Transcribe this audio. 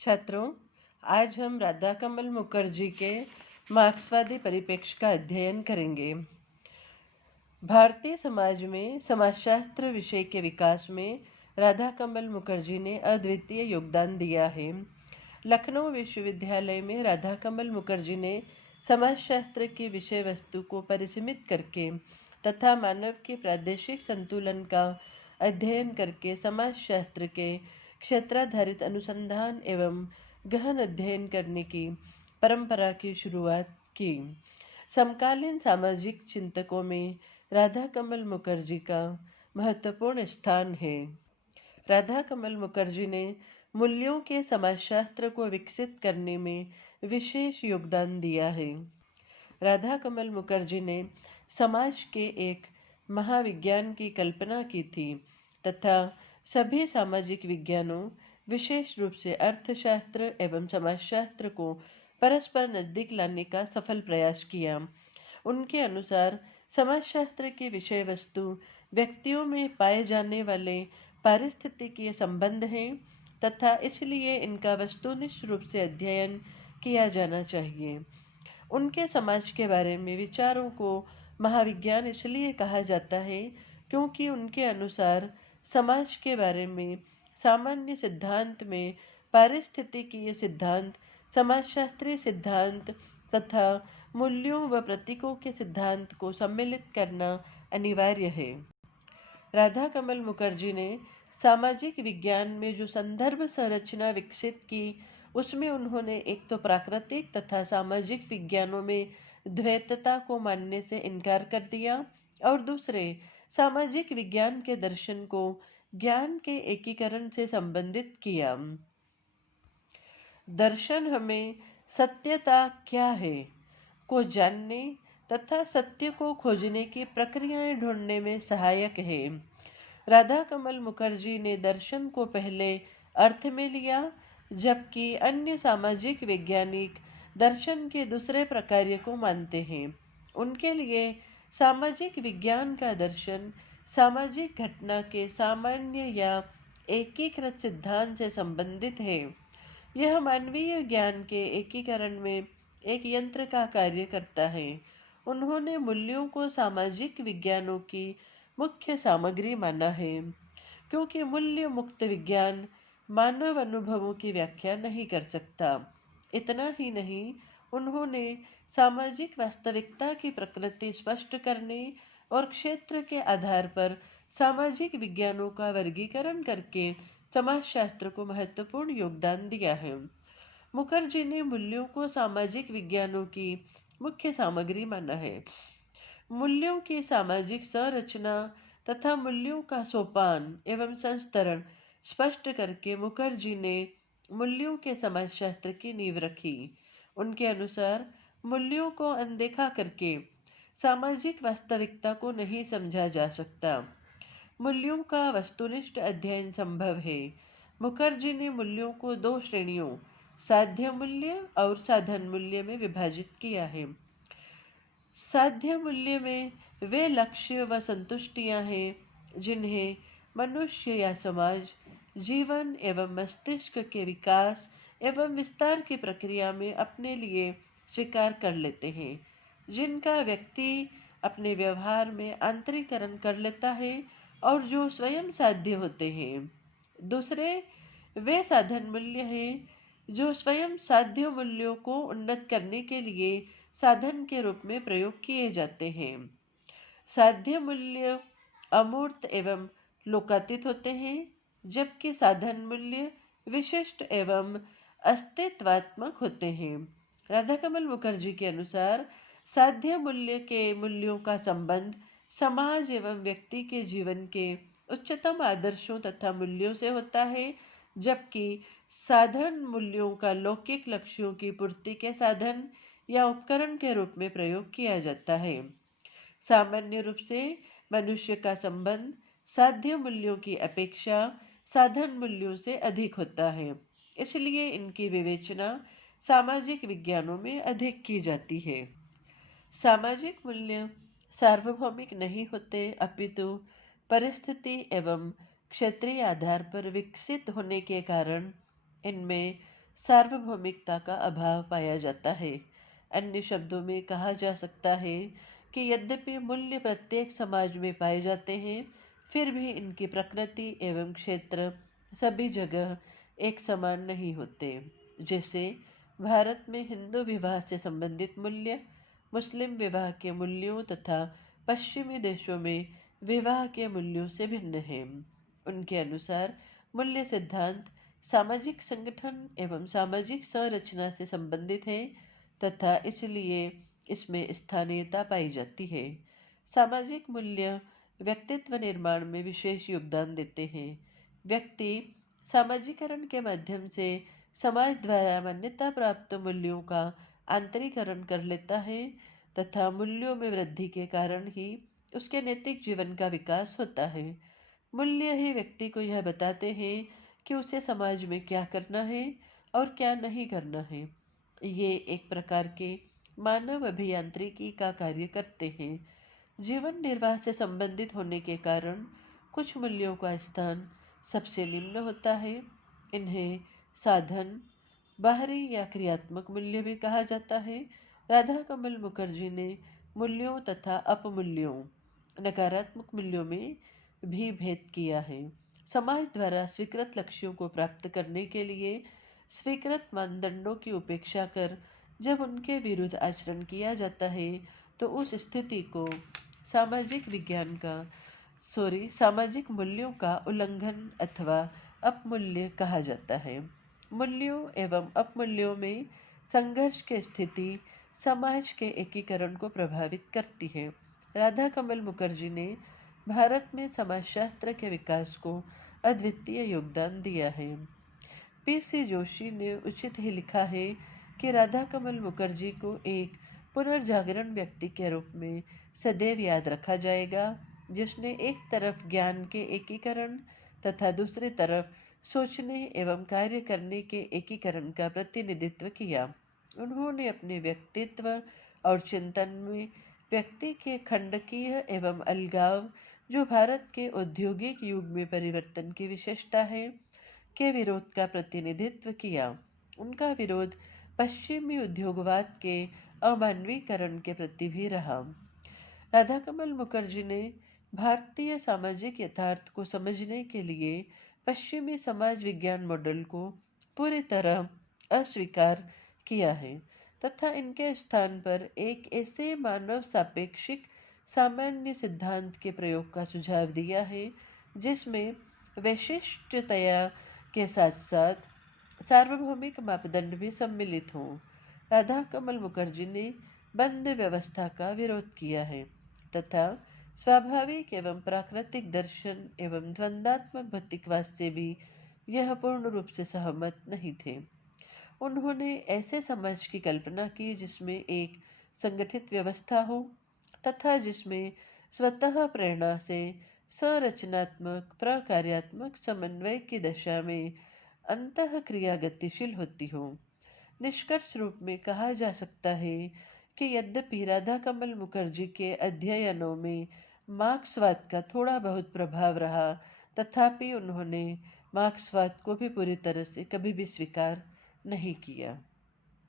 छात्रों, आज हम राधा कमल मुखर्जी के मार्क्सवादी परिप्रेक्ष्य का अध्ययन करेंगे। भारतीय समाज में समाजशास्त्र विषय के विकास में राधा कमल मुखर्जी ने अद्वितीय योगदान दिया है। लखनऊ विश्वविद्यालय में राधा कमल मुखर्जी ने समाजशास्त्र की विषय वस्तु को परिसीमित करके तथा मानव के प्रादेशिक संतुलन का अध्ययन करके समाजशास्त्र के क्षेत्राधारित अनुसंधान एवं गहन अध्ययन करने की परंपरा की शुरुआत की। समकालीन सामाजिक चिंतकों में राधा कमल मुखर्जी का महत्वपूर्ण स्थान है। राधा कमल मुखर्जी ने मूल्यों के समाजशास्त्र को विकसित करने में विशेष योगदान दिया है। राधा कमल मुखर्जी ने समाज के एक महाविज्ञान की कल्पना की थी तथा सभी सामाजिक विज्ञानों, विशेष रूप से अर्थशास्त्र एवं समाजशास्त्र को परस्पर नजदीक लाने का सफल प्रयास किया। उनके अनुसार समाजशास्त्र की विषय वस्तु व्यक्तियों में पाए जाने वाले पारिस्थितिकीय संबंध हैं तथा इसलिए इनका वस्तुनिष्ठ रूप से अध्ययन किया जाना चाहिए। उनके समाज के बारे में विचारों को महाविज्ञान इसलिए कहा जाता है क्योंकि उनके अनुसार समाज के बारे में सामान्य सिद्धांत में पारिस्थितिकीय सिद्धांत, समाजशास्त्रीय सिद्धांत तथा मूल्यों व प्रतीकों के सिद्धांत को सम्मिलित करना अनिवार्य है। राधा कमल मुखर्जी ने सामाजिक विज्ञान में जो संदर्भ संरचना विकसित की, उसमें उन्होंने एक तो प्राकृतिक तथा सामाजिक विज्ञानों में द्वैतता को मानने से इनकार कर दिया और दूसरे सामाजिक विज्ञान के दर्शन को ज्ञान के एकीकरण से संबंधित किया। दर्शन हमें सत्यता क्या है को जानने तथा सत्य को खोजने की प्रक्रियाएं ढूंढने में सहायक है। राधा कमल मुखर्जी ने दर्शन को पहले अर्थ में लिया, जबकि अन्य सामाजिक वैज्ञानिक दर्शन के दूसरे प्रकार को मानते हैं। उनके लिए सामाजिक विज्ञान का दर्शन सामाजिक घटना के सामान्य या एकीकृत सिद्धांत से संबंधित है। यह मानवीय ज्ञान के एकीकरण में एक यंत्र का कार्य करता है। उन्होंने मूल्यों को सामाजिक विज्ञानों की मुख्य सामग्री माना है, क्योंकि मूल्य मुक्त विज्ञान मानव अनुभवों की व्याख्या नहीं कर सकता। इतना ही नहीं, उन्होंने सामाजिक वास्तविकता की प्रकृति स्पष्ट करने और क्षेत्र के आधार पर सामाजिक विज्ञानों का वर्गीकरण करके समाजशास्त्र को महत्वपूर्ण योगदान दिया है। मुखर्जी ने मूल्यों को सामाजिक विज्ञानों की मुख्य सामग्री माना है। मूल्यों की सामाजिक संरचना तथा मूल्यों का सोपान एवं संस्तरण स्पष्ट करके मुखर्जी ने मूल्यों के समाजशास्त्र की नींव रखी। उनके अनुसार मूल्यों को अनदेखा करके सामाजिक वास्तविकता को नहीं समझा जा सकता। मूल्यों का वस्तुनिष्ठ अध्ययन संभव है। मुखर्जी ने मूल्यों को दो श्रेणियों, साध्य मूल्य और साधन मूल्य में विभाजित किया है। साध्य मूल्य में वे लक्ष्य व संतुष्टियां हैं जिन्हें मनुष्य या समाज जीवन एवं मस्तिष्क के विकास एवं विस्तार की प्रक्रिया में अपने लिए स्वीकार कर लेते हैं, जिनका व्यक्ति अपने व्यवहार में आंतरिकरण कर लेता है और जो स्वयं साध्य होते हैं। दूसरे वे साधन मूल्य हैं जो स्वयं साध्य मूल्यों को उन्नत करने के लिए साधन के रूप में प्रयोग किए जाते हैं। साध्य मूल्य अमूर्त एवं लोकातीत होते हैं, जबकि साधन मूल्य विशिष्ट एवं अस्तित्वात्मक होते हैं। राधा कमल मुखर्जी के अनुसार साध्य मूल्य के मूल्यों का संबंध समाज एवं व्यक्ति के जीवन के उच्चतम आदर्शों तथा मूल्यों से होता है, जबकि साधन मूल्यों का लौकिक लक्ष्यों की पूर्ति के साधन या उपकरण के रूप में प्रयोग किया जाता है। सामान्य रूप से मनुष्य का संबंध साध्य मूल्यों की अपेक्षा साधन मूल्यों से अधिक होता है, इसलिए इनकी विवेचना सामाजिक विज्ञानों में अधिक की जाती है। सामाजिक मूल्य सार्वभौमिक नहीं होते, अपितु परिस्थिति एवं क्षेत्रीय आधार पर विकसित होने के कारण इनमें सार्वभौमिकता का अभाव पाया जाता है। अन्य शब्दों में कहा जा सकता है कि यद्यपि मूल्य प्रत्येक समाज में पाए जाते हैं, फिर भी इनकी प्रकृति एवं क्षेत्र सभी जगह एक समान नहीं होते। जैसे भारत में हिंदू विवाह से संबंधित मूल्य मुस्लिम विवाह के मूल्यों तथा पश्चिमी देशों में विवाह के मूल्यों से भिन्न है। उनके अनुसार मूल्य सिद्धांत सामाजिक संगठन एवं सामाजिक संरचना से संबंधित है तथा इसलिए इसमें स्थानीयता पाई जाती है। सामाजिक मूल्य व्यक्तित्व निर्माण में विशेष योगदान देते हैं। व्यक्ति सामाजिकरण के माध्यम से समाज द्वारा मान्यता प्राप्त मूल्यों का आंतरिकरण कर लेता है तथा मूल्यों में वृद्धि के कारण ही उसके नैतिक जीवन का विकास होता है। मूल्य ही व्यक्ति को यह बताते हैं कि उसे समाज में क्या करना है और क्या नहीं करना है। ये एक प्रकार के मानव अभियांत्रिकी का कार्य करते हैं। जीवन निर्वाह से संबंधित होने के कारण कुछ मूल्यों का स्थान सबसे निम्न होता है। इन्हें साधन, बाहरी या क्रियात्मक मूल्य भी कहा जाता है। राधा कमल मुखर्जी ने मूल्यों तथा अपमूल्यों, नकारात्मक मूल्यों में भी भेद किया है। समाज द्वारा स्वीकृत लक्ष्यों को प्राप्त करने के लिए स्वीकृत मानदंडों की उपेक्षा कर जब उनके विरुद्ध आचरण किया जाता है तो उस स्थिति को सामाजिक विज्ञान का सामाजिक मूल्यों का उल्लंघन अथवा अपमूल्य कहा जाता है। मूल्यों एवं अपमूल्यों में संघर्ष की स्थिति समाज के एकीकरण को प्रभावित करती है। राधा कमल मुखर्जी ने भारत में समाजशास्त्र के विकास को अद्वितीय योगदान दिया है। पी.सी. जोशी ने उचित ही लिखा है कि राधा कमल मुखर्जी को एक पुनर्जागरण व्यक्ति के रूप में सदैव याद रखा जाएगा, जिसने एक तरफ ज्ञान के एकीकरण तथा दूसरी तरफ सोचने एवं कार्य करने के एकीकरण का प्रतिनिधित्व किया। उन्होंने अपने व्यक्तित्व और चिंतन में व्यक्ति के खंडकीय एवं अलगाव, जो भारत के औद्योगिक युग में परिवर्तन की विशेषता है, के विरोध का प्रतिनिधित्व किया। उनका विरोध पश्चिमी उद्योगवाद के अमानवीकरण के प्रति भी रहा। राधा कमल मुखर्जी ने भारतीय सामाजिक यथार्थ को समझने के लिए पश्चिमी समाज विज्ञान मॉडल को पूरी तरह अस्वीकार किया है तथा इनके स्थान पर एक ऐसे मानव सापेक्षिक सामान्य सिद्धांत के प्रयोग का सुझाव दिया है जिसमें वैशिष्ट्यता के साथ साथ सार्वभौमिक मापदंड भी सम्मिलित हों। राधा कमल मुखर्जी ने बंद व्यवस्था का विरोध किया है तथा स्वाभाविक एवं प्राकृतिक दर्शन एवं द्वंद्वात्मक भौतिकवाद से भी यह पूर्ण रूप से सहमत नहीं थे। उन्होंने ऐसे समाज की कल्पना की जिसमें एक संगठित व्यवस्था हो तथा जिसमें स्वतः प्रेरणा से संरचनात्मक प्रकार्यात्मक समन्वय की दशा में अंतः क्रिया गतिशील होती हो। निष्कर्ष रूप में कहा जा सकता है कि यद्यपि राधा कमल मुखर्जी के अध्ययनों में मार्क्सवाद का थोड़ा बहुत प्रभाव रहा, तथापि उन्होंने मार्क्सवाद को भी पूरी तरह से कभी भी स्वीकार नहीं किया।